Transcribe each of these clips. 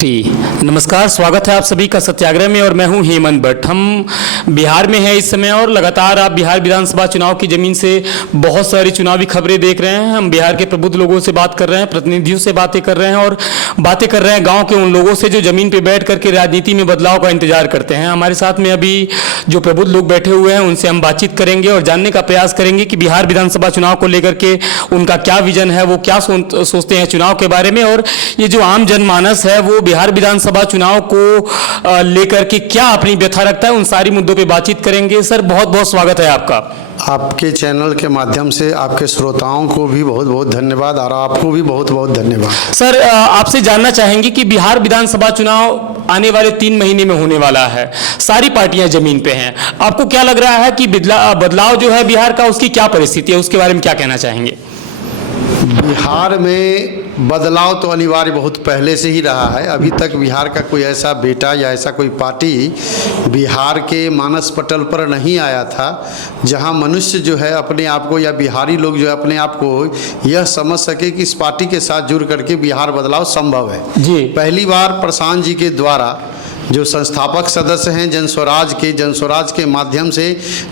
नमस्कार, स्वागत है आप सभी का सत्याग्रह में। और मैं हूं हेमंत भट्ट। हम बिहार में हैं इस समय और लगातार आप बिहार विधानसभा चुनाव की ज़मीन से बहुत सारी चुनावी खबरें देख रहे हैं। हम बिहार के प्रबुद्ध लोगों से बात कर रहे हैं, प्रतिनिधियों से बातें कर रहे हैं और बातें कर रहे हैं गाँव के उन लोगों से जो ज़मीन पर बैठ करके राजनीति में बदलाव का इंतजार करते हैं। हमारे साथ में अभी जो प्रबुद्ध लोग बैठे हुए हैं उनसे हम बातचीत करेंगे और जानने का प्रयास करेंगे कि बिहार विधानसभा चुनाव को लेकर के उनका क्या विजन है, वो क्या सोचते हैं चुनाव के बारे में, और ये जो आम जनमानस है वो बिहार विधानसभा चुनाव को लेकर के क्या अपनी व्यथा रखता है, उन सारी मुद्दों पे बातचीत करेंगे। सर, बहुत बहुत स्वागत है आपका। आपके चैनल के माध्यम से आपके श्रोताओं को भी बहुत बहुत धन्यवाद और आपको भी बहुत बहुत धन्यवाद। सर, आपसे जानना चाहेंगे कि बिहार विधानसभा चुनाव आने वाले 3 महीने में होने वाला है, सारी पार्टियां जमीन पे हैं। आपको क्या लग रहा है कि बदलाव जो है बिहार का, उसकी क्या परिस्थिति है, उसके बारे में क्या कहना चाहेंगे? बिहार में बदलाव तो अनिवार्य बहुत पहले से ही रहा है। अभी तक बिहार का कोई ऐसा बेटा या ऐसा कोई पार्टी बिहार के मानस पटल पर नहीं आया था जहां मनुष्य जो है अपने आप को या बिहारी लोग जो है अपने आप को यह समझ सके कि इस पार्टी के साथ जुड़ करके बिहार बदलाव संभव है जी। पहली बार प्रशांत जी के द्वारा जो संस्थापक सदस्य हैं जनस्वराज के माध्यम से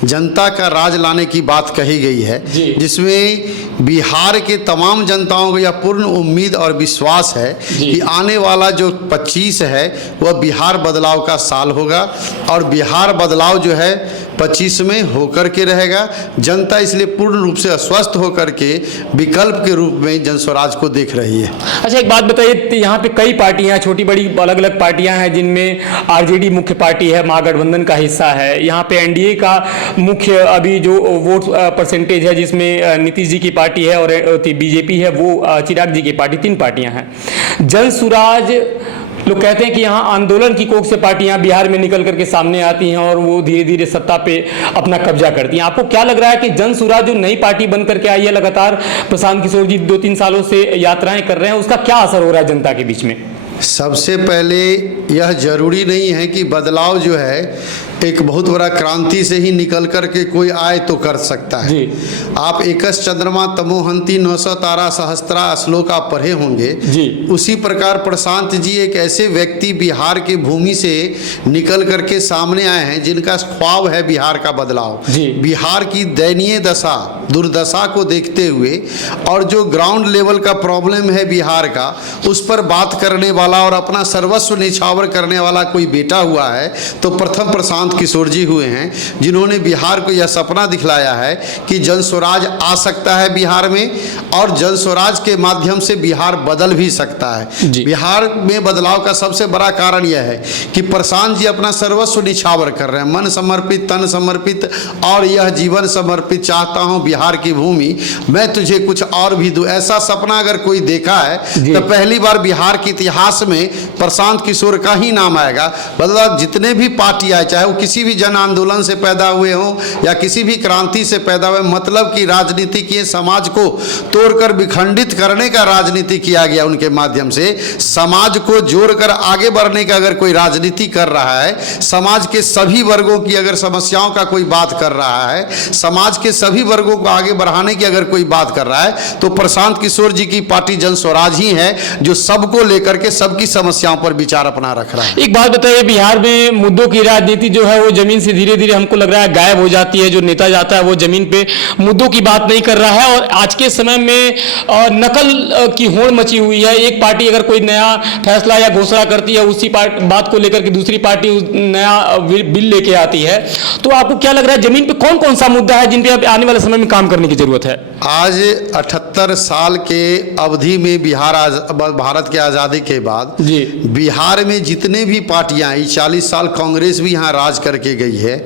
जनता का राज लाने की बात कही गई है, जिसमें बिहार के तमाम जनताओं को यह पूर्ण उम्मीद और विश्वास है कि आने वाला जो 25 है वह बिहार बदलाव का साल होगा और बिहार बदलाव जो है 25 में होकर के रहेगा। जनता इसलिए पूर्ण रूप से अस्वस्थ होकर के विकल्प के रूप में जनस्वराज को देख रही है। अच्छा, एक बात बताइए, यहाँ पे कई पार्टियां, छोटी बड़ी अलग अलग पार्टियां हैं, जिनमें आरजेडी मुख्य पार्टी है, महागठबंधन का हिस्सा है। यहाँ पे एनडीए का मुख्य अभी जो वोट परसेंटेज है, जिसमें नीतीश जी की पार्टी है और बीजेपी है, वो चिराग जी की पार्टी, 3 पार्टियां हैं। जनसुराज लोग कहते हैं कि यहाँ आंदोलन की कोख से पार्टियां बिहार में निकल करके सामने आती हैं और वो धीरे धीरे सत्ता पे अपना कब्जा करती हैं। आपको क्या लग रहा है कि जनसुराज जो नई पार्टी बन करके आई है, लगातार प्रशांत किशोर जी 2-3 सालों से यात्राएं कर रहे हैं, उसका क्या असर हो रहा है जनता के बीच में? सबसे पहले यह जरूरी नहीं है कि बदलाव जो है एक बहुत बड़ा क्रांति से ही निकल कर के कोई आए तो कर सकता है। आप एकस चंद्रमा तमोहंती 900 तारा सहस्त्रा श्लोक आप पढ़े होंगे जी। उसी प्रकार प्रशांत जी एक ऐसे व्यक्ति बिहार की भूमि से निकल करके सामने आए हैं जिनका ख्वाब है बिहार का बदलाव। बिहार की दयनीय दशा, दुर्दशा को देखते हुए और जो ग्राउंड लेवल का प्रॉब्लम है बिहार का, उस पर बात करने वाला और अपना सर्वस्व निछावर करने वाला कोई बेटा हुआ है तो प्रथम प्रशांत किशोर जी हुए हैं, जिन्होंने बिहार को यह सपना दिखलाया है कि जनस्वराज आ सकता है बिहार में और जनस्वराज के माध्यम से बिहार बदल भी सकता है। बिहार में बदलाव का सबसे बड़ा कारण यह है कि प्रशांत जी अपना सर्वस्व निछावर कर रहे हैं, मन समर्पित, तन समर्पित और यह जीवन समर्पित। चाहता हूं बिहार की भूमि मैं तुझे कुछ और भी दूं, ऐसा सपना अगर कोई देखा है तो पहली बार बिहार के इतिहास में प्रशांत किशोर का ही नाम आएगा। बदलाव जितने भी पार्टी आए, चाहे वो किसी भी जन आंदोलन से पैदा हुए हों या किसी भी क्रांति से पैदा हुए, मतलब कि राजनीति के समाज को तोड़कर विखंडित करने का राजनीति किया गया। उनके माध्यम से समाज को जोड़कर आगे बढ़ने का अगर कोई राजनीति कर रहा है, समाज के सभी वर्गों की अगर समस्याओं का कोई बात कर रहा है, समाज के सभी वर्गों को आगे बढ़ाने की अगर कोई बात कर रहा है, तो प्रशांत किशोर जी की पार्टी जनस्वराज ही है जो सबको लेकर के सबकी समस्याओं पर विचार अपना रख रहा है। एक बात बताइए, बिहार में मुद्दों की राजनीति जो है वो जमीन से धीरे धीरे हमको लग रहा है गायब हो जाती है। जो नेता जाता है वो जमीन पे मुद्दों की बात नहीं कर रहा है और आज के समय में नकल की होड़ मची हुई है। एक पार्टी अगर कोई नया फैसला या घोषणा करती है, उसी बात को लेकर के दूसरी पार्टी नया बिल लेके आती है। तो आपको क्या लग रहा है जमीन पे कौन कौन सा मुद्दा है जिन पे आने वाले समय में काम करने की जरूरत है? आज 78 साल के अवधि में भारत के आज़ादी के बाद बिहार में जितने भी पार्टियां आई, 40 साल कांग्रेस भी यहाँ राज करके गई है,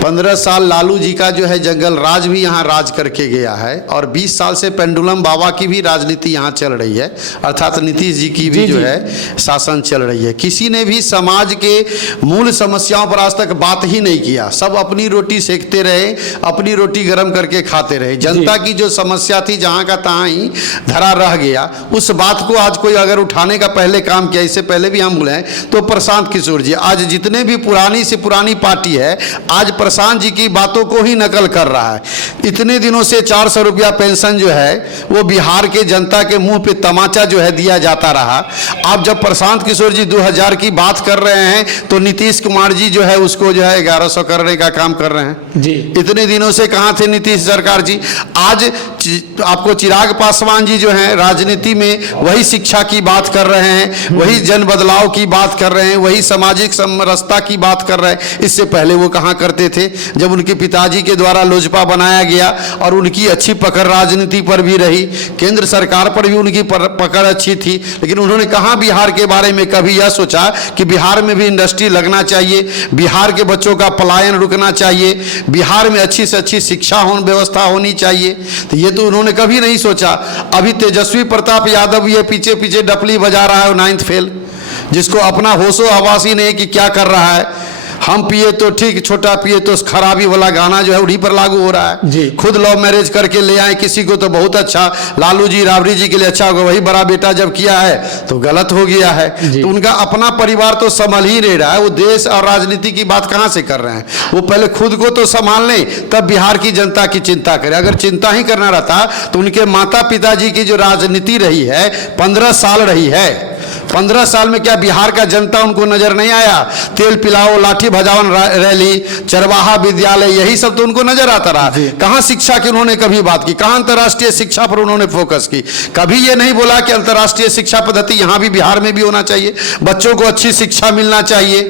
15 साल लालू जी का जो है जंगल राज भी यहाँ राज करके गया है और 20 साल से पेंडुलम बाबा की भी राजनीति यहाँ चल रही है, अर्थात नीतीश जी की भी जो है शासन चल रही है। किसी ने भी समाज के मूल समस्याओं पर आज तक बात ही नहीं किया। सब अपनी रोटी सेकते रहे, अपनी रोटी गर्म करके खाते रहे। जनता की जो समस्या थी जहाँ का तहाँ ही धरा रह गया। उस बात को आज कोई अगर उठाने का पहले काम किया, इससे पहले भी हम बोले तो प्रशांत किशोर जी। आज जितने भी पुरानी से पुरानी पार्टी है, आज प्रशांत जी की बातों को ही नकल कर रहा है। इतने दिनों से 400 रुपया पेंशन जो है वो बिहार के जनता के मुंह पे तमाचा जो है दिया जाता रहा। आप जब प्रशांत किशोर जी 2000 की बात कर रहे हैं तो नीतीश कुमार जी जो है उसको जो है 1100 करने का काम कर रहे हैं जी। इतने दिनों से कहाँ थे नीतीश सरकार जी? आज आपको चिराग पासवान जी जो हैं राजनीति में वही शिक्षा की बात कर रहे हैं, वही जन बदलाव की बात कर रहे हैं, वही सामाजिक समरसता की बात कर रहे हैं। इससे पहले वो कहाँ करते थे? जब उनके पिताजी के द्वारा लोजपा बनाया गया और उनकी अच्छी पकड़ राजनीति पर भी रही, केंद्र सरकार पर भी उनकी पकड़ अच्छी थी, लेकिन उन्होंने कहाँ बिहार के बारे में कभी यह सोचा कि बिहार में भी इंडस्ट्री लगना चाहिए, बिहार के बच्चों का पलायन रुकना चाहिए, बिहार में अच्छी से अच्छी शिक्षा व्यवस्था होनी चाहिए। तो ये तो उन्होंने कभी नहीं सोचा। अभी तेजस्वी प्रताप यादव ये पीछे पीछे डपली बजा रहा है, 9th फेल, जिसको अपना होशो हवास ही नहीं कि क्या कर रहा है। हम पिए तो ठीक, छोटा पिए तो खराबी वाला गाना जो है उन्हीं पर लागू हो रहा है जी। खुद लव मैरिज करके ले आए किसी को तो बहुत अच्छा, लालू जी राबड़ी जी के लिए अच्छा होगा, वही बड़ा बेटा जब किया है तो गलत हो गया है। तो उनका अपना परिवार तो संभल ही नहीं रहा है, वो देश और राजनीति की बात कहाँ से कर रहे हैं? वो पहले खुद को तो संभाल लें, तब बिहार की जनता की चिंता करें। अगर चिंता ही करना रहता तो उनके माता पिताजी की जो राजनीति रही है 15 साल रही है, 15 साल में क्या बिहार का जनता उनको नजर नहीं आया? तेल पिलाओ, लाठी भजावन रैली, चरवाहा विद्यालय, यही सब तो उनको नजर आता रहा। कहां शिक्षा की उन्होंने कभी बात की? कहां अंतर्राष्ट्रीय शिक्षा पर उन्होंने फोकस की? कभी ये नहीं बोला कि अंतर्राष्ट्रीय शिक्षा पद्धति यहां भी बिहार में भी होना चाहिए, बच्चों को अच्छी शिक्षा मिलना चाहिए।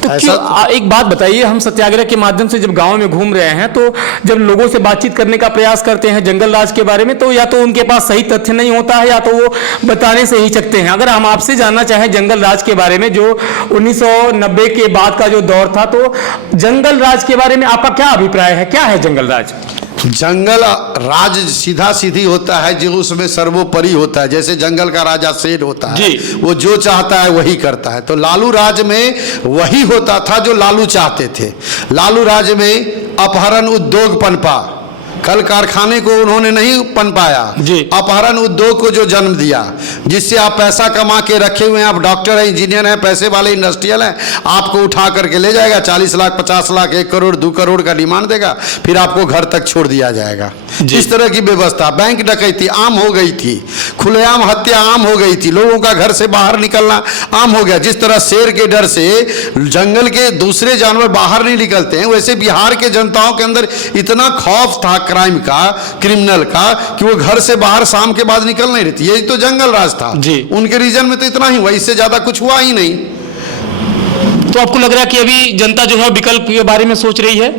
तो एक बात बताइए, हम सत्याग्रह के माध्यम से जब गांव में घूम रहे हैं तो जब लोगों से बातचीत करने का प्रयास करते हैं जंगल राज के बारे में, तो या तो उनके पास सही तथ्य नहीं होता है या तो वो बताने से ही चकते हैं। अगर हम आपसे जानना चाहें जंगल राज के बारे में, जो 1990 के बाद का जो दौर था, तो जंगल राज के बारे में आपका क्या अभिप्राय है? क्या है जंगल राज? जंगल राज सीधा सीधी होता है, जो उसमें सर्वोपरि होता है। जैसे जंगल का राजा शेर होता है, वो जो चाहता है वही करता है। तो लालू राज में वही होता था जो लालू चाहते थे। लालू राज में अपहरण उद्योग पनपा, कल कारखाने को उन्होंने नहीं पनपाया, अपहरण उद्योग को जो जन्म दिया, जिससे आप पैसा कमा के रखे हुए हैं, आप डॉक्टर हैं, इंजीनियर हैं, पैसे वाले इंडस्ट्रियल हैं, आपको उठा करके ले जाएगा, 40 लाख 50 लाख 1 करोड़ 2 करोड़ का डिमांड देगा, फिर आपको घर तक छोड़ दिया जाएगा। इस तरह की व्यवस्था। बैंक डकैती आम हो गई थी, खुलेआम हत्या आम हो गई थी, लोगों का घर से बाहर निकलना आम हो गया। जिस तरह शेर के डर से जंगल के दूसरे जानवर बाहर नहीं निकलते हैं, वैसे बिहार के जनताओं के अंदर इतना खौफ था क्राइम का, क्रिमिनल का, कि वो घर से बाहर शाम के बाद निकल नहीं रही। यही तो जंगल राज था उनके रीजन में, तो इतना ही हुआ, इससे ज्यादा कुछ हुआ ही नहीं। तो आपको लग रहा है कि अभी जनता जो है विकल्प के बारे में सोच रही है?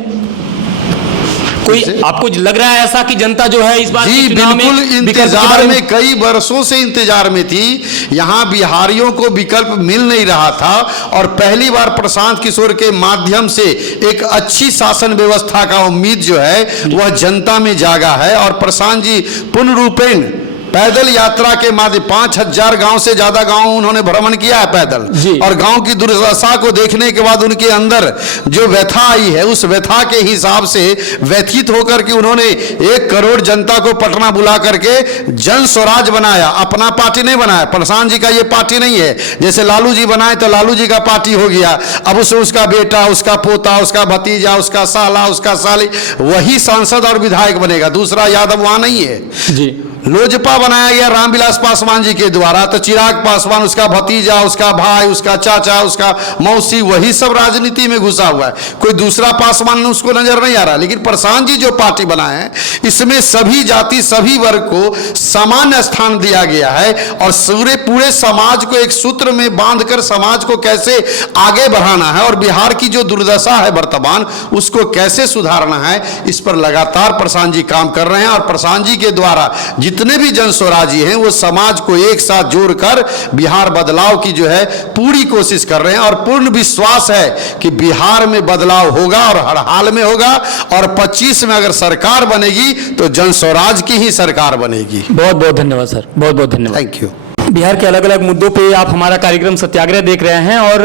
कोई आपको लग रहा है ऐसा कि जनता जो है इस बार जी बिल्कुल इंतजार में, कई वर्षों से इंतजार में थी। यहाँ बिहारियों को विकल्प मिल नहीं रहा था और पहली बार प्रशांत किशोर के माध्यम से एक अच्छी शासन व्यवस्था का उम्मीद जो है वह जनता में जागा है। और प्रशांत जी पूर्ण रूपेण पैदल यात्रा के माध्यम 5000 गांव से ज्यादा गांव उन्होंने भ्रमण किया है पैदल, और गांव की दुर्दशा को देखने के बाद उनके अंदर जो व्यथा आई है, उस व्यथा के हिसाब से व्यथित होकर के उन्होंने 1 करोड़ जनता को पटना बुला करके जन स्वराज बनाया। अपना पार्टी नहीं बनाया, प्रशांत जी का ये पार्टी नहीं है। जैसे लालू जी बनाए तो लालू जी का पार्टी हो गया, अब उसे उसका बेटा, उसका पोता, उसका भतीजा, उसका साला, उसका साली वही सांसद और विधायक बनेगा, दूसरा यादव वहां नहीं है जी। लोजपा बनाया गया रामविलास पासवान जी के द्वारा, तो चिराग पासवान, उसका भतीजा, उसका भाई, उसका चाचा, उसका मौसी, वही सब राजनीति में घुसा हुआ है। कोई दूसरा पासवान उसको नजर नहीं आ रहा। लेकिन प्रशांत जी जो पार्टी बनाए हैं, इसमें सभी जाति सभी वर्ग को समान स्थान दिया गया है और पूरे समाज को एक सूत्र में बांधकर समाज को कैसे आगे बढ़ाना है और बिहार की जो दुर्दशा है वर्तमान, उसको कैसे सुधारना है, इस पर लगातार प्रशांत जी काम कर रहे हैं। और प्रशांत जी के द्वारा जितने भी जन स्वराजी हैं वो समाज को एक साथ जोड़कर बिहार बदलाव की जो है पूरी कोशिश कर रहे हैं। और पूर्ण विश्वास है कि बिहार में बदलाव होगा और हर हाल में होगा, और 25 में अगर सरकार बनेगी तो जन स्वराज की ही सरकार बनेगी। बहुत बहुत धन्यवाद सर, बहुत बहुत धन्यवाद। Thank you. बिहार के अलग अलग मुद्दों पे आप हमारा कार्यक्रम सत्याग्रह देख रहे हैं और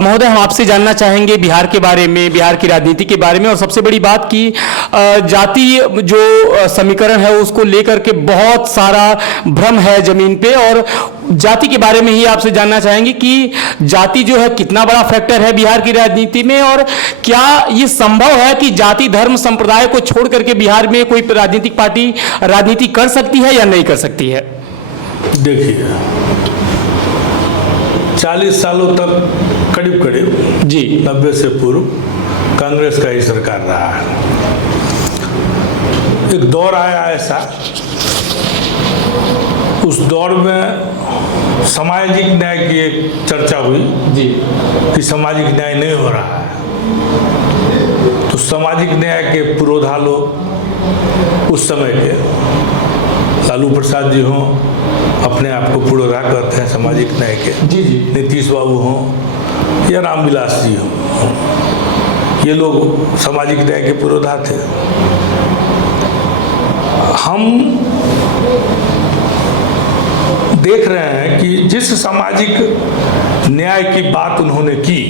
महोदय हम आपसे जानना चाहेंगे बिहार के बारे में, बिहार की राजनीति के बारे में, और सबसे बड़ी बात की जाति जो समीकरण है उसको लेकर के बहुत सारा भ्रम है जमीन पे, और जाति के बारे में ही आपसे जानना चाहेंगे कि जाति जो है कितना बड़ा फैक्टर है बिहार की राजनीति में, और क्या ये संभव है कि जाति धर्म संप्रदाय को छोड़ करके बिहार में कोई राजनीतिक पार्टी राजनीति कर सकती है या नहीं कर सकती है? देखिए, 40 सालों तक करीब जी 90 से पूर्व कांग्रेस का ही सरकार रहा है। एक दौर आया ऐसा, उस दौर में सामाजिक न्याय की एक चर्चा हुई जी कि सामाजिक न्याय नहीं हो रहा है। तो सामाजिक न्याय के पुरोधा लोग उस समय के लालू प्रसाद जी हों, अपने आप को पुरोधा कहते हैं सामाजिक न्याय के, जी जी नीतीश बाबू हों या रामविलास जी हों, ये लोग सामाजिक न्याय के पुरोधा थे। हम देख रहे हैं कि जिस सामाजिक न्याय की बात उन्होंने की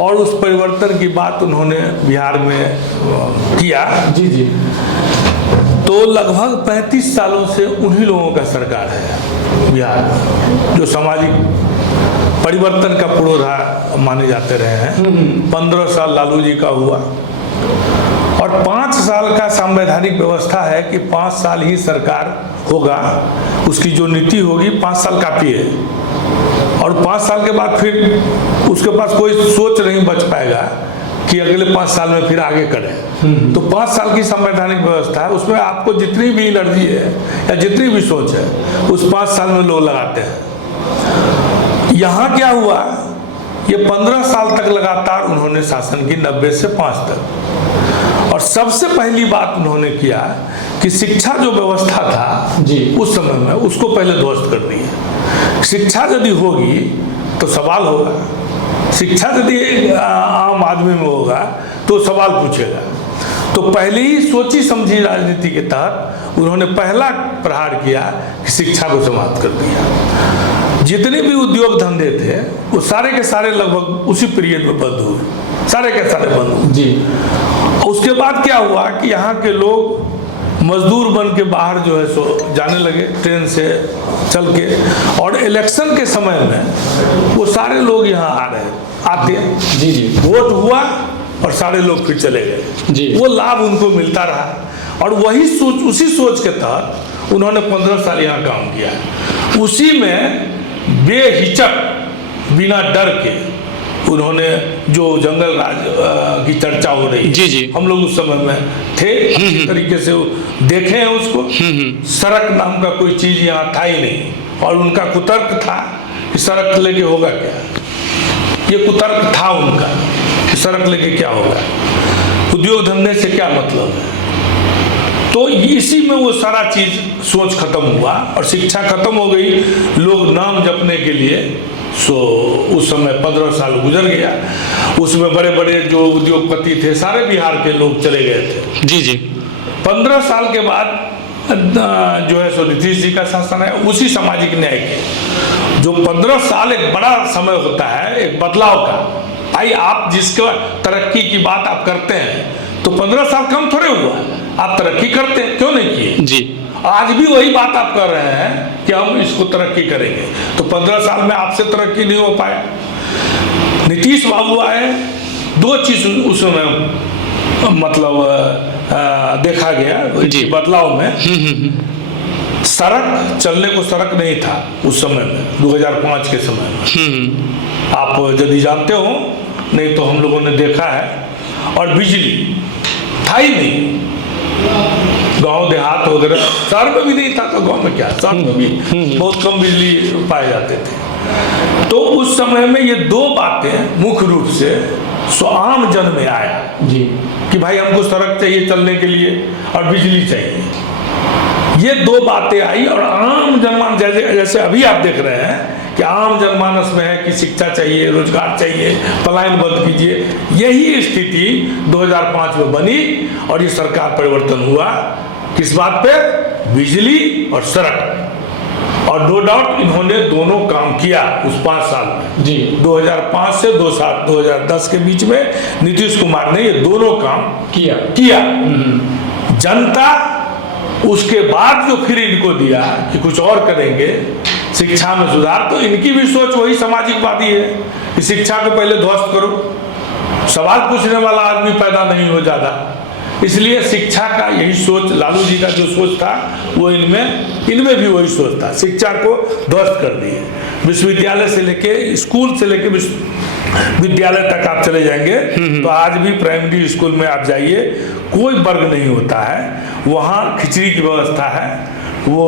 और उस परिवर्तन की बात उन्होंने बिहार में किया, जी जी, तो लगभग 35 सालों से उन्हीं लोगों का सरकार है बिहार, जो सामाजिक परिवर्तन का पुरोधा माने जाते रहे हैं। 15 साल लालू जी का हुआ और 5 साल का संवैधानिक व्यवस्था है कि 5 साल ही सरकार होगा, उसकी जो नीति होगी 5 साल काफी है, और 5 साल के बाद फिर उसके पास कोई सोच नहीं बच पाएगा कि अगले 5 साल में फिर आगे करें। तो 5 साल की संवैधानिक व्यवस्था है, उसमें आपको जितनी भी एनर्जी है या जितनी भी सोच है उस 5 साल में लोग लगाते हैं। यहाँ क्या हुआ, ये 15 साल तक लगातार उन्होंने शासन की, 90 से 5 तक। और सबसे पहली बात उन्होंने किया कि शिक्षा जो व्यवस्था था जी उस समय में, उसको पहले ध्वस्त कर दिया। शिक्षा यदि होगी तो सवाल होगा, शिक्षा यदि आम आदमी में होगा तो सवाल पूछेगा। तो पहले ही सोची समझी राजनीति के तहत उन्होंने पहला प्रहार किया कि शिक्षा को समाप्त कर दिया। जितने भी उद्योग धंधे थे वो सारे के सारे लगभग उसी पीरियड में बंद हुए, सारे के सारे बंद हुए जी। उसके बाद क्या हुआ कि यहाँ के लोग मजदूर बन के बाहर जो है सो जाने लगे ट्रेन से चल के, और इलेक्शन के समय में वो सारे लोग यहाँ आते जी जी, वोट हुआ और सारे लोग फिर चले गए जी। वो लाभ उनको मिलता रहा और वही सोच, उसी सोच के तहत उन्होंने 15 साल यहाँ काम किया। उसी में बेहिचक बिना डर के उन्होंने जो जंगल राज की चर्चा हो रही जी जी, हम लोग उस समय में थे, अच्छी तरीके से देखे हैं उसको। सड़क नाम का कोई चीज यहाँ था ही नहीं, और उनका कुतर्क था कि सड़क लेके होगा क्या, ये कुतर्क था उनका कि सड़क लेके क्या होगा, उद्योग धंधे से क्या मतलब है। तो इसी में वो सारा चीज सोच खत्म हुआ और शिक्षा खत्म हो गई। लोग नाम जपने के लिए सो उस समय 15 साल गुजर गया, उसमें बड़े बड़े जो उद्योगपति थे सारे बिहार के लोग चले गए थे। जी जी, 15 साल के बाद जो है सो नीतीश जी का शासन है, उसी सामाजिक न्याय के जो 15 साल एक बड़ा समय होता है एक बदलाव का। भाई आप जिसका तरक्की की बात आप करते हैं तो 15 साल कम थोड़े हुआ, आप तरक्की करते हैं, क्यों नहीं किए जी। आज भी वही बात आप कर रहे हैं कि हम इसको तरक्की करेंगे, तो 15 साल में आपसे तरक्की नहीं हो पाया। नीतीश बाबू आए, 2 चीज उस समय मतलब देखा गया बदलाव में। सड़क, चलने को सड़क नहीं था उस समय में, 2005 के समय में, आप यदि जानते हो, नहीं तो हम लोगों ने देखा है। और बिजली था ही नहीं, गांव देहात वगैरह, शहर में भी नहीं था तो गांव में क्या, शहर में भी बहुत कम बिजली पाए जाते थे। तो उस समय में ये 2 बातें मुख्य रूप से आम जन में आया जी कि भाई हमको सड़क चाहिए चलने के लिए और बिजली चाहिए, ये 2 बातें आई। और आम जनमानस जैसे अभी आप देख रहे हैं कि आम जनमानस में है कि शिक्षा चाहिए, रोजगार चाहिए, पलायन बंद कीजिए, यही स्थिति 2005 में बनी और ये सरकार परिवर्तन हुआ किस बात पे, बिजली और सड़क। और नो डाउट इन्होंने दोनों काम किया उस 5 साल में जी। 2005 से 2010 के बीच में नीतीश कुमार ने ये दोनों काम किया। जनता उसके बाद जो फिर इनको दिया कि कुछ और करेंगे, शिक्षा में सुधार। तो इनकी भी सोच वही सामाजिकवादी है कि शिक्षा को पहले ध्वस्त करो, सवाल पूछने वाला आदमी पैदा नहीं हो ज़्यादा। इसलिए शिक्षा का यही सोच, लालू जी का जो सोच था वो इनमें भी वही सोच था, शिक्षा को ध्वस्त कर दिए। विश्वविद्यालय से लेके, स्कूल से लेके विद्यालय तक आप चले जाएंगे तो आज भी प्राइमरी स्कूल में आप जाइए, कोई वर्ग नहीं होता है, वहाँ खिचड़ी की व्यवस्था है, वो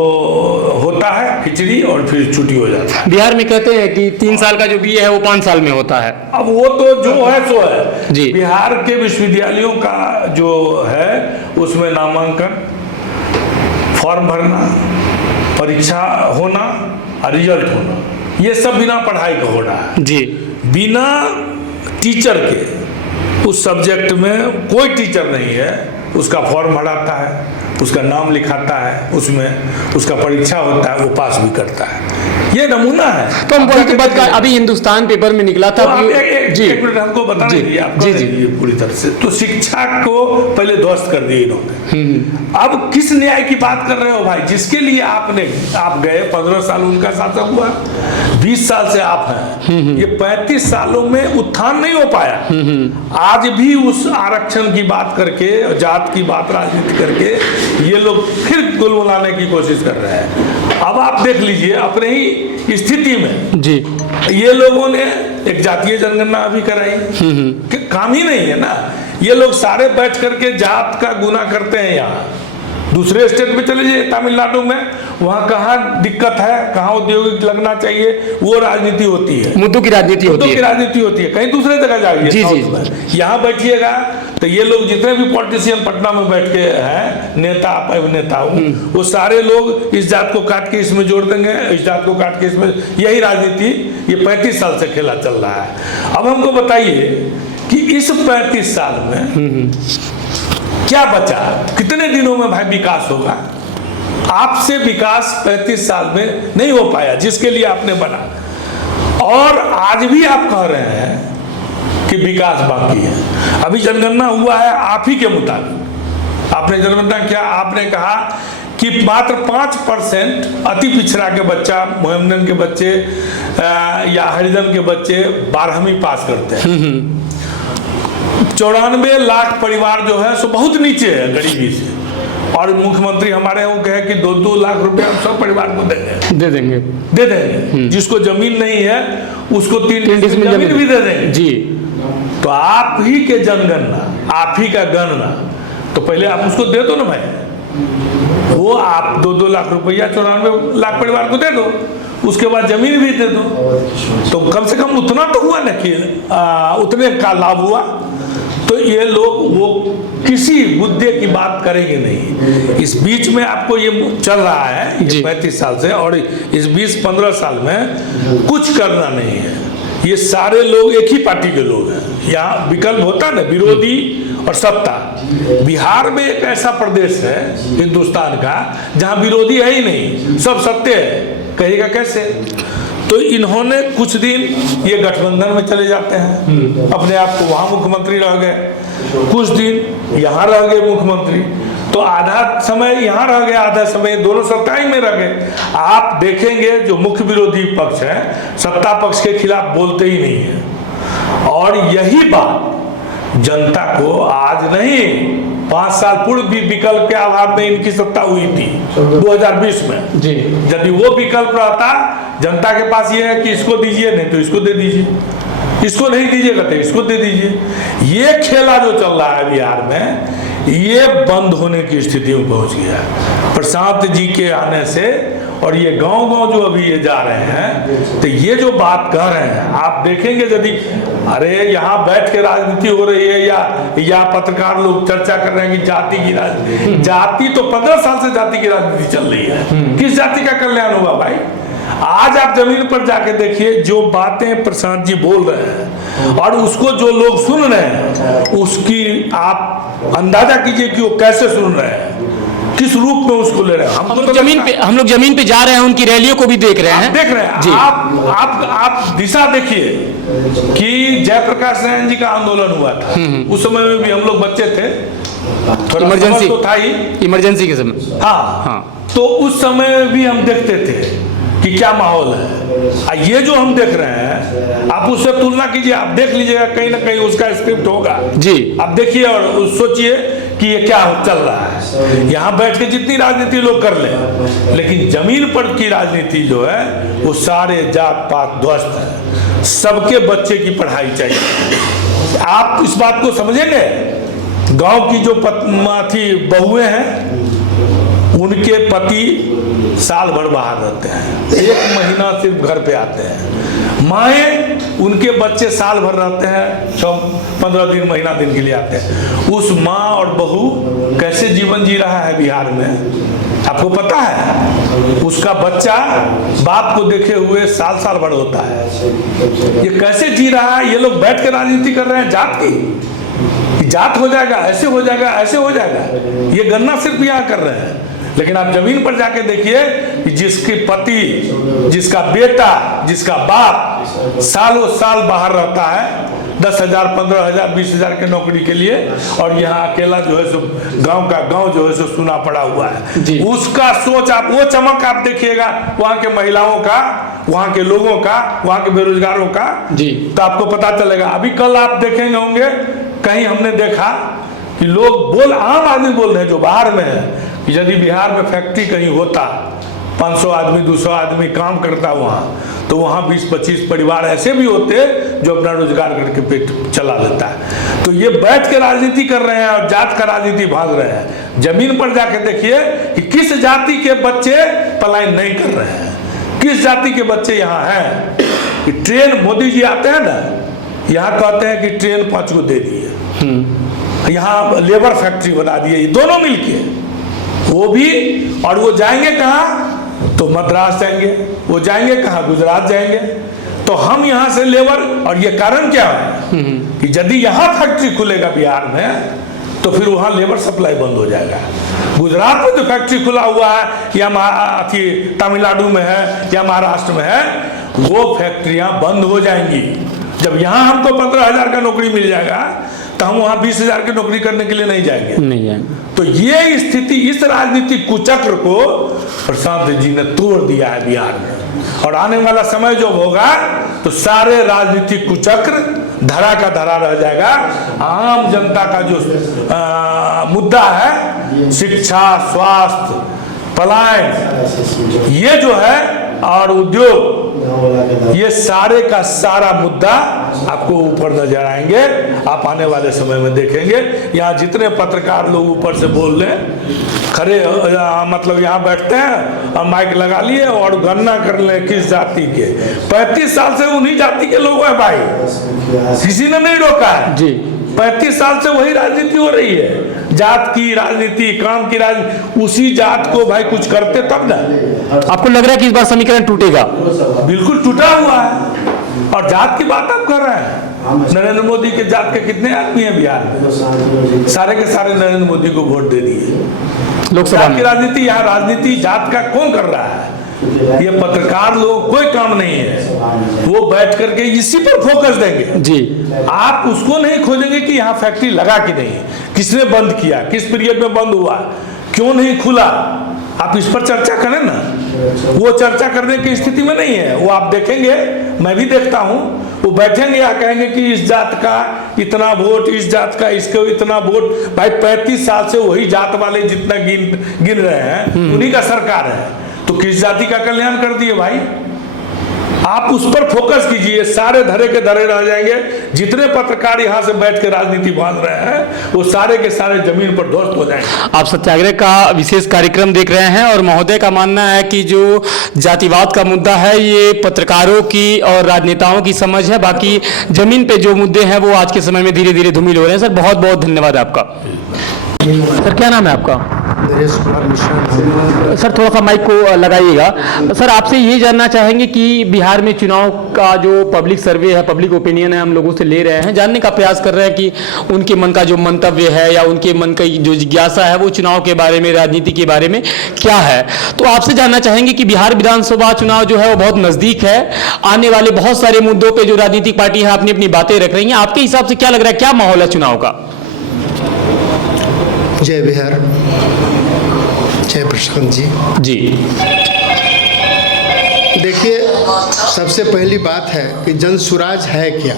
होता है खिचड़ी और फिर छुट्टी हो जाता है। बिहार में कहते हैं कि 3 साल का जो बीए है वो 5 साल में होता है। अब वो तो जो है सो है जी। बिहार के विश्वविद्यालयों का जो है उसमें नामांकन, फॉर्म भरना, परीक्षा होना और रिजल्ट होना, ये सब बिना पढ़ाई का हो रहा है जी। बिना टीचर के। उस सब्जेक्ट में कोई टीचर नहीं है, उसका फॉर्म भराता है, उसका नाम लिखाता है, उसमें उसका परीक्षा होता है, वो पास भी करता है। ये नमूना है। तो हम वही तो बात का अभी हिंदुस्तान पेपर में निकला था तो जी। एक मिनट हमको बता दीजिए, आप जी जी पूरी तरह से। तो शिक्षा को पहले ध्वस्त कर दिए इन्होंने। अब किस न्याय की बात कर रहे हो भाई, जिसके लिए आप गए 15 साल उनका शासन हुआ, 20 साल से आप हैं, ये 35 सालों में उत्थान नहीं हो पाया। आज भी उस आरक्षण की बात करके, जात की बात राजनीति करके ये लोग फिर गुलगुलाने की कोशिश कर रहे हैं। अब आप देख लीजिए अपने ही स्थिति में जी, ये लोगों ने एक जातीय जनगणना अभी कराई कि काम ही नहीं है ना। ये लोग सारे बैठ करके जात का गुना करते हैं। यहाँ दूसरे स्टेट में चले जाइए, तमिलनाडु में, वहाँ कहाँ दिक्कत है, कहाँ औद्योगिक लगना चाहिए, वो राजनीति होती है, मुद्दों की राजनीति होती है, राजनीति होती है। कहीं दूसरे जगह जाइए, जी जी, यहाँ बैठिएगा तो ये लोग जितने भी पॉलिटिशियन पटना में बैठ के हैं, नेता नेता वो सारे लोग इस जात को काट के इसमें जोड़ देंगे, इस जात को काट के इसमें, यही राजनीति ये 35 साल से खेला चल रहा है। अब हमको बताइए कि इस 35 साल में क्या बचा, कितने दिनों में भाई विकास होगा? आपसे विकास 35 साल में नहीं हो पाया जिसके लिए आपने बना, और आज भी आप कह रहे हैं कि विकास बाकी है। अभी जनगणना हुआ है आप ही के मुताबिक, आपने जनगणना क्या, आपने कहा कि मात्र 5% अति पिछड़ा के बच्चा, मोहम्मदन के बच्चे या हरिजन के बच्चे 12वीं पास करते हैं। 94 लाख परिवार जो है सो बहुत नीचे है गरीबी से, और मुख्यमंत्री हमारे वो कहे कि 2-2 लाख रुपए हम सब परिवार को दे देंगे। जिसको जमीन नहीं है उसको 3 जमीन भी दे देंगे जी। तो आप ही के जनगणना, आप ही का गणना, तो पहले आप उसको दे दो ना भाई, वो आप 2-2 लाख रुपया 94 लाख परिवार को दे दो, उसके बाद जमीन भी दे दो, तो कम से कम उतना तो हुआ ना कि उतने का लाभ हुआ। तो ये लोग वो किसी मुद्दे की बात करेंगे नहीं। इस बीच में आपको ये चल रहा है ये 35 साल से, और इस 20-15 साल में कुछ करना नहीं है। ये सारे लोग एक ही पार्टी के लोग हैं। यहाँ विकल्प होता है ना, विरोधी और सत्ता। बिहार में एक ऐसा प्रदेश है हिंदुस्तान का जहाँ विरोधी है ही नहीं, सब सत्य है, कहिएगा कैसे? तो इन्होंने कुछ दिन ये गठबंधन में चले जाते हैं, अपने आप को वहाँ मुख्यमंत्री रह गए, कुछ दिन यहाँ रह गए मुख्यमंत्री, तो आधा समय यहाँ रह गए, आधा समय दोनों सत्ताएं में रह गए। आप देखेंगे जो मुख्य विरोधी पक्ष है सत्ता पक्ष के खिलाफ बोलते ही नहीं है। और यही बात जनता को आज नहीं, 5 साल पूर्व भी विकल्प के अभाव में इनकी सत्ता हुई थी 2020 में जी। यदि वो विकल्प रहता, जनता के पास ये है कि इसको दीजिए, नहीं तो इसको दे दीजिए, इसको नहीं दीजिएगा तो इसको दे दीजिए। ये खेला जो चल रहा है बिहार में, ये बंद होने की स्थिति में पहुंच गया प्रशांत जी के आने से। और ये गांव-गांव जो अभी ये जा रहे हैं, तो ये जो बात कह रहे हैं आप देखेंगे, यदि अरे यहाँ बैठ के राजनीति हो रही है या पत्रकार लोग चर्चा कर रहे हैं कि जाति की राजनीति, जाति तो 15 साल से जाति की राजनीति चल रही है। किस जाति का कल्याण हुआ भाई? आज आप जमीन पर जाके देखिए, जो बातें प्रशांत जी बोल रहे हैं और उसको जो लोग सुन रहे हैं, उसकी आप अंदाजा कीजिए कि वो कैसे सुन रहे हैं, किस रूप में उसको ले रहे हैं। हम लोग जमीन पे जा रहे हैं, उनकी रैलियों को भी देख रहे हैं, देख रहे हैं जी। आप दिशा देखिए कि जयप्रकाश नारायण जी का आंदोलन हुआ था, उस समय में भी हम लोग बच्चे थे, इमरजेंसी तो था ही, इमरजेंसी के समय, हाँ, तो उस समय भी हम देखते थे कि क्या माहौल है। ये जो हम देख रहे हैं, आप उससे तुलना कीजिए, आप देख लीजिएगा कहीं ना कहीं उसका स्क्रिप्ट होगा जी। आप देखिए और सोचिए कि ये क्या चल रहा है। यहाँ बैठ के जितनी राजनीति लोग कर लें, लेकिन जमीन पर की राजनीति जो है वो सारे जात पात ध्वस्त है। सबके बच्चे की पढ़ाई चाहिए। आप इस बात को समझेंगे, गांव की जो बहुएं हैं उनके पति साल भर बाहर रहते हैं, 1 महीना सिर्फ घर पे आते हैं। माएँ उनके बच्चे साल भर रहते हैं, 15 दिन महीना दिन के लिए आते हैं। उस माँ और बहू कैसे जीवन जी रहा है बिहार में, आपको पता है? उसका बच्चा बाप को देखे हुए साल साल भर होता है। ये कैसे जी रहा है? ये लोग बैठ के राजनीति कर रहे हैं जात की, जात हो जाएगा, ऐसे हो जाएगा, ऐसे हो जाएगा। ये गन्ना सिर्फ यहाँ कर रहे हैं। लेकिन आप जमीन पर जाके देखिए कि जिसके पति, जिसका बेटा, जिसका बाप सालों साल बाहर रहता है 10,000, 15,000, 20,000 के नौकरी के लिए, और यहाँ अकेला जो है सो गांव का गांव जो है सो सुना पड़ा हुआ है। उसका सोच, आप वो चमक आप देखिएगा वहाँ के महिलाओं का, वहाँ के लोगों का, वहाँ के बेरोजगारों का जी, तो आपको पता चलेगा। अभी कल आप देखेंगे होंगे, कहीं हमने देखा कि लोग आम आदमी बोल रहे हैं जो बाहर में है, यदि बिहार में फैक्ट्री कहीं होता, 500 आदमी 200 आदमी काम करता वहाँ, तो वहाँ 20-25 परिवार ऐसे भी होते जो अपना रोजगार करके पेट चला लेता है। तो ये बैठ के राजनीति कर रहे हैं और जात का राजनीति भाग रहे हैं। जमीन पर जाके देखिए कि किस जाति के बच्चे पलायन नहीं कर रहे हैं, किस जाति के बच्चे यहाँ हैं। कि ट्रेन मोदी जी आते हैं ना, यहाँ कहते हैं कि ट्रेन 5 को दे दिए, यहाँ लेबर फैक्ट्री बना दिए, दोनों मिलके, वो भी, और वो जाएंगे कहाँ? तो मद्रास जाएंगे, वो जाएंगे कहाँ? गुजरात जाएंगे। तो हम यहाँ से लेबर, और ये कारण क्या है कि यदि यहाँ फैक्ट्री खुलेगा बिहार में तो फिर वहाँ लेबर सप्लाई बंद हो जाएगा। गुजरात में जो फैक्ट्री खुला हुआ है, या तमिलनाडु में है या महाराष्ट्र में है, वो फैक्ट्रियाँ बंद हो जाएंगी। जब यहाँ हमको 15,000 का नौकरी मिल जाएगा तो हम वहाँ 20,000 की नौकरी करने के लिए नहीं जाएंगे। तो ये स्थिति, इस राजनीतिक कुचक्र को प्रशांत जी ने तोड़ दिया है बिहार में। और आने वाला समय जो होगा तो सारे राजनीतिक कुचक्र धरा का धरा रह जाएगा। आम जनता का जो मुद्दा है, शिक्षा, स्वास्थ्य, पलायन, ये जो है, और उद्योग, ये सारे का सारा मुद्दा आपको ऊपर नजर आएंगे। आप आने वाले समय में देखेंगे यहाँ जितने पत्रकार लोग ऊपर से बोल रहे खड़े, मतलब यहाँ बैठते हैं और माइक लगा लिए और गणना कर ले किस जाति के। 35 साल से उन्हीं जाति के लोग हैं भाई, किसी ने नहीं रोका है जी। 35 साल से वही राजनीति हो रही है, जात की राजनीति, काम की राजनीति। उसी जात को भाई कुछ करते तब ना। आपको लग रहा है कि इस बार समीकरण टूटेगा? बिल्कुल टूटा हुआ है। और जात की बात आप कर रहे हैं, नरेंद्र मोदी के जात के कितने आदमी हैं बिहार में? सारे के सारे नरेंद्र मोदी को वोट दे दिए। लोकसभा की राजनीति, यहाँ राजनीति जात का कौन कर रहा है? ये पत्रकार लोग, कोई काम नहीं है, वो बैठ करके इसी पर फोकस देंगे जी। आप उसको नहीं खोजेंगे कि यहाँ फैक्ट्री लगा कि नहीं, किसने बंद किया, किस पीरियड में बंद हुआ, क्यों नहीं खुला। आप इस पर चर्चा करें ना, वो चर्चा करने की स्थिति में नहीं है। वो आप देखेंगे, मैं भी देखता हूँ, वो बैठेंगे या कहेंगे कि इस जात का इतना वोट, इस जात का इसको इतना वोट। भाई 35 साल से वही जात वाले जितना गिन रहे हैं, उन्हीं का सरकार है, तो किस जाति का कल्याण कर दिए भाई? आप उस पर फोकस कीजिए, सारे धरे के धरे रह जाएंगे। जितने पत्रकार यहाँ से बैठ के राजनीति बांध रहे हैं वो सारे के सारे जमीन पर ध्वस्त हो जाएंगे। आप सत्याग्रह का विशेष कार्यक्रम देख रहे हैं और महोदय का मानना है कि जो जातिवाद का मुद्दा है ये पत्रकारों की और राजनेताओं की समझ है, बाकी जमीन पे जो मुद्दे हैं वो आज के समय में धीरे धीरे धूमिल हो रहे हैं। सर बहुत बहुत धन्यवाद आपका। सर क्या नाम है आपका? सर थोड़ा सा माइक को लगाइएगा। सर आपसे ये जानना चाहेंगे कि बिहार में चुनाव का जो पब्लिक सर्वे है, पब्लिक ओपिनियन है, हम लोगों से ले रहे हैं, जानने का प्रयास कर रहे हैं कि उनके मन का जो मंतव्य है या उनके मन का जो जिज्ञासा है वो चुनाव के बारे में, राजनीति के बारे में क्या है। तो आपसे जानना चाहेंगे कि बिहार विधानसभा चुनाव जो है वो बहुत नजदीक है, आने वाले बहुत सारे मुद्दों पर जो राजनीतिक पार्टी है अपनी अपनी बातें रख रही हैं। आपके हिसाब से क्या लग रहा है, क्या माहौल है चुनाव का? जय बिहार, जय प्रशांत जी। जी सबसे पहली बात है कि जन सुराज है क्या,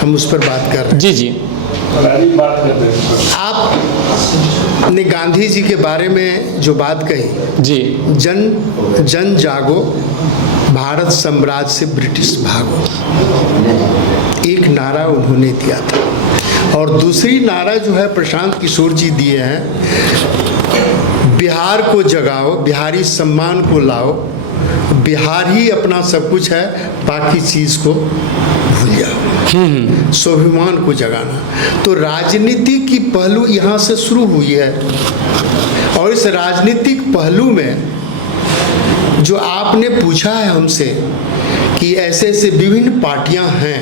हम उस पर बात कर रहे हैं। जी जी, आपने गांधी जी के बारे में जो बात कही, जी जन जागो, भारत साम्राज्य से ब्रिटिश भागो, एक नारा उन्होंने दिया था। और दूसरी नारा जो है प्रशांत किशोर जी दिए हैं, बिहार को जगाओ, बिहारी सम्मान को लाओ, बिहार ही अपना सब कुछ है, बाकी चीज को भूल जाओ, स्वाभिमान को जगाना। तो राजनीति की पहलू यहाँ से शुरू हुई है। और इस राजनीतिक पहलू में जो आपने पूछा है हमसे कि ऐसे ऐसे विभिन्न पार्टियां हैं,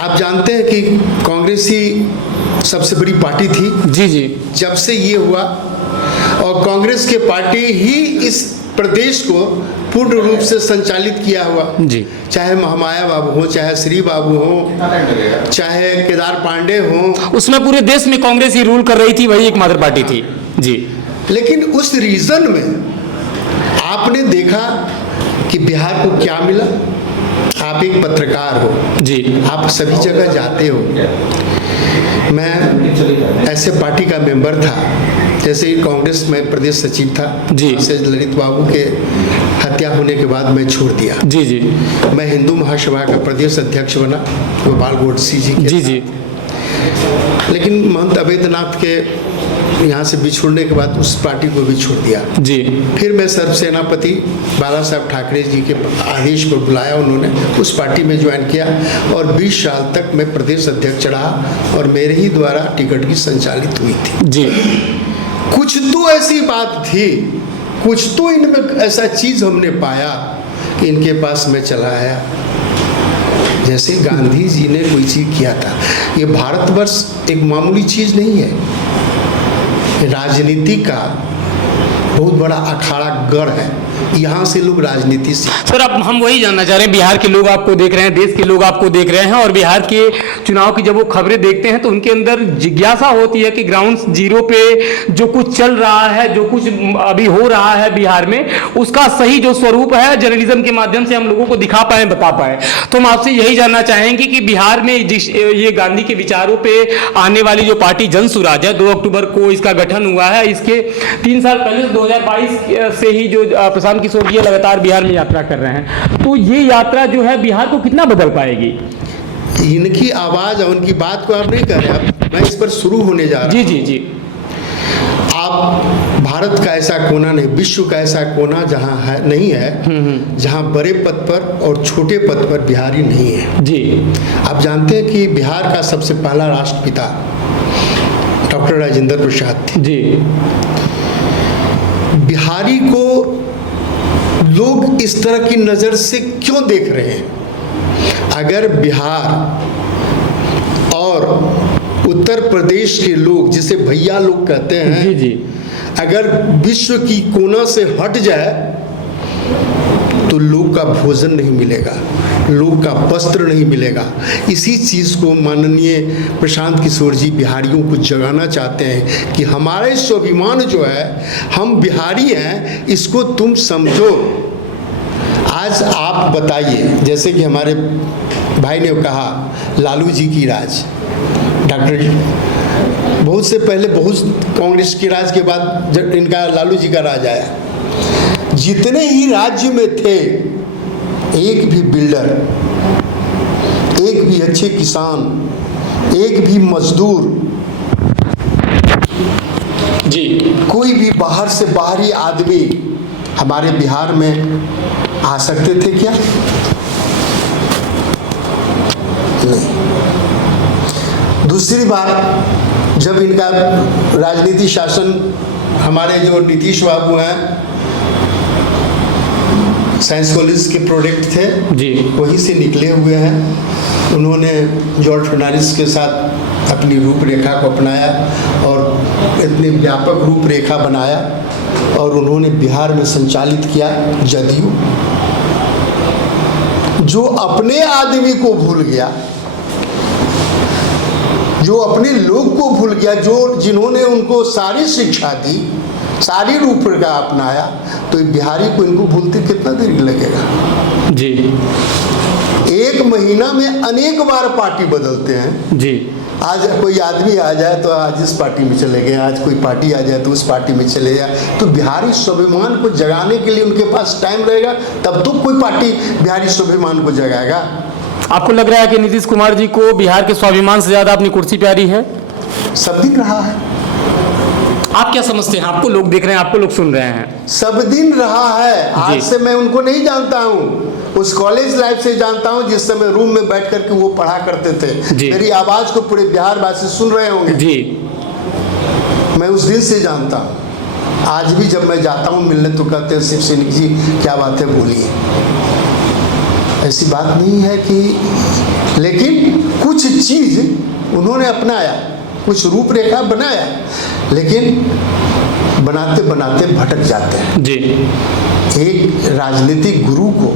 आप जानते हैं कि कांग्रेस ही सबसे बड़ी पार्टी थी जी जी, जब से ये हुआ, और कांग्रेस के पार्टी ही इस प्रदेश को पूर्ण रूप से संचालित किया हुआ जी, चाहे महामाया बाबू हो, चाहे श्री बाबू हो, चाहे केदार पांडे हो, उसमें पूरे देश में कांग्रेस ही रूल कर रही थी, वही एकमात्र पार्टी थी जी। लेकिन उस रीजन में आपने देखा कि बिहार को क्या मिला। आप एक पत्रकार हो जी, आप सभी जगह जाते हो। मैं ऐसे पार्टी का मेंबर था, जैसे ही कांग्रेस में प्रदेश सचिव था जी, से ललित बाबू के हत्या होने के बाद मैं छोड़ दिया। जी जी, मैं हिंदू महासभा का प्रदेश अध्यक्ष बना गोपाल गोडसे जी के जी जी, लेकिन महंत अवैधनाथ के यहाँ से बिछुड़ने के बाद उस पार्टी को भी छोड़ दिया जी। फिर मैं सर्वसेनापति बाला साहब ठाकरे जी के आदेश पर बुलाया, उन्होंने उस पार्टी में ज्वाइन किया और 20 साल तक मैं प्रदेश अध्यक्ष रहा और मेरे ही द्वारा टिकट की संचालित हुई थी जी। कुछ तो ऐसी बात थी, कुछ तो इनमें ऐसा चीज हमने पाया कि इनके पास मैं चला आया। जैसे गांधी जी ने कोई चीज किया था। ये भारतवर्ष एक मामूली चीज नहीं है, राजनीति का बहुत बड़ा अखाड़ा गढ़ है, यहाँ से लोग राजनीति से। सर अब हम वही जानना चाह रहे हैं, बिहार के लोग आपको देख रहे हैं, देश के लोग आपको देख रहे हैं, और बिहार के चुनाव की जब वो खबरें देखते हैं तो उनके अंदर जिज्ञासा होती है कि ग्राउंड जीरो पे जो कुछ चल रहा है, जो कुछ अभी हो रहा है बिहार में, उसका सही जो स्वरूप है जर्नलिज्म के माध्यम से हम लोगों को दिखा पाए, बता पाए। तो हम आपसे यही जानना चाहेंगे कि बिहार में जिस ये गांधी के विचारों पे आने वाली जो पार्टी जन सुराज है, 2 अक्टूबर को इसका गठन हुआ है, इसके 3 साल पहले 2022 से ही जो प्रशांत किशोर जी लगातार बिहार में यात्रा कर रहे हैं, तो ये यात्रा जो है बिहार को कितना बदल पाएगी? इनकी आवाज और उनकी बात को आप नहीं कर रहे, अब मैं इस पर शुरू होने जा रहा हूं। जी जी जी। आप भारत का ऐसा कोना नहीं, विश्व का ऐसा कोना जहां है नहीं है जहां बड़े पद पर और छोटे पद पर बिहारी नहीं है जी। आप जानते हैं कि बिहार का सबसे पहला राष्ट्रपिता डॉक्टर राजेंद्र प्रसाद थे जी। बिहारी को लोग इस तरह की नजर से क्यों देख रहे हैं? अगर बिहार और उत्तर प्रदेश के लोग, जिसे भैया लोग कहते हैं, जी जी, अगर विश्व की कोना से हट जाए तो लोग का भोजन नहीं मिलेगा, लोग का वस्त्र नहीं मिलेगा। इसी चीज को माननीय प्रशांत किशोर जी बिहारियों को जगाना चाहते हैं कि हमारे स्वाभिमान जो है, हम बिहारी हैं, इसको तुम समझो। आज आप बताइए, जैसे कि हमारे भाई ने कहा लालू जी की राज, डॉक्टर बहुत से पहले, बहुत कांग्रेस की राज के बाद जब इनका लालू जी का राज आया, जितने ही राज्य में थे, एक भी बिल्डर, एक भी अच्छे किसान, एक भी मजदूर, जी, कोई भी बाहर से बाहरी आदमी हमारे बिहार में आ सकते थे क्या? नहीं। दूसरी बात, जब इनका राजनीति शासन, हमारे जो नीतीश बाबू हैं, साइंस कॉलेज के प्रोडक्ट थे जी, वहीं से निकले हुए हैं। उन्होंने जॉर्ज फर्नांडिस के साथ अपनी रूपरेखा को अपनाया और इतनी व्यापक रूपरेखा बनाया और उन्होंने बिहार में संचालित किया जदयू, जो अपने आदमी को भूल गया, जो अपने लोग को भूल गया, जो जिन्होंने उनको सारी शिक्षा दी, सारी रूपरेखा अपनाया, तो बिहारी को इनको भूलते कितना देर लगेगा। जी। एक महीना में अनेक बार पार्टी बदलते हैं। जी। आज कोई आदमी आ जाए तो आज इस पार्टी में चले गए, आज कोई पार्टी आ जाए तो उस पार्टी में चले जाए। तो बिहारी स्वाभिमान को जगाने के लिए उनके पास टाइम रहेगा, तब तो कोई पार्टी बिहारी स्वाभिमान को जगाएगा। आपको लग रहा है कि नीतीश कुमार जी को बिहार के स्वाभिमान से ज्यादा अपनी कुर्सी प्यारी है? सब दिन रहा है। आप क्या समझते हैं? आपको लोग देख रहे हैं, आपको लोग सुन रहे हैं। सब दिन रहा है। आज से मैं उनको नहीं जानता हूँ, उस कॉलेज लाइफ से जानता हूँ जिस समय रूम में बैठ करके वो पढ़ा करते थे। मेरी आवाज को पूरे बिहार वासी सुन रहे होंगे जी। मैं उस दिन से जानता हूँ। आज भी जब मैं जाता हूँ मिलने तो कहते हैं शिव सैनिक जी क्या बात है बोलिए। ऐसी बात नहीं है कि, लेकिन कुछ चीज उन्होंने अपनाया, कुछ रूपरेखा बनाया, लेकिन बनाते बनाते भटक जाते हैं। जी। एक राजनीतिक गुरु को,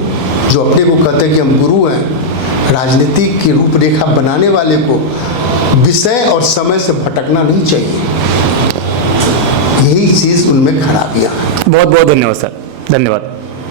जो अपने को कहते हैं कि हम गुरु हैं, राजनीतिक की रूपरेखा बनाने वाले को विषय और समय से भटकना नहीं चाहिए। यही चीज उनमें खराबियां। बहुत बहुत धन्यवाद सर, धन्यवाद।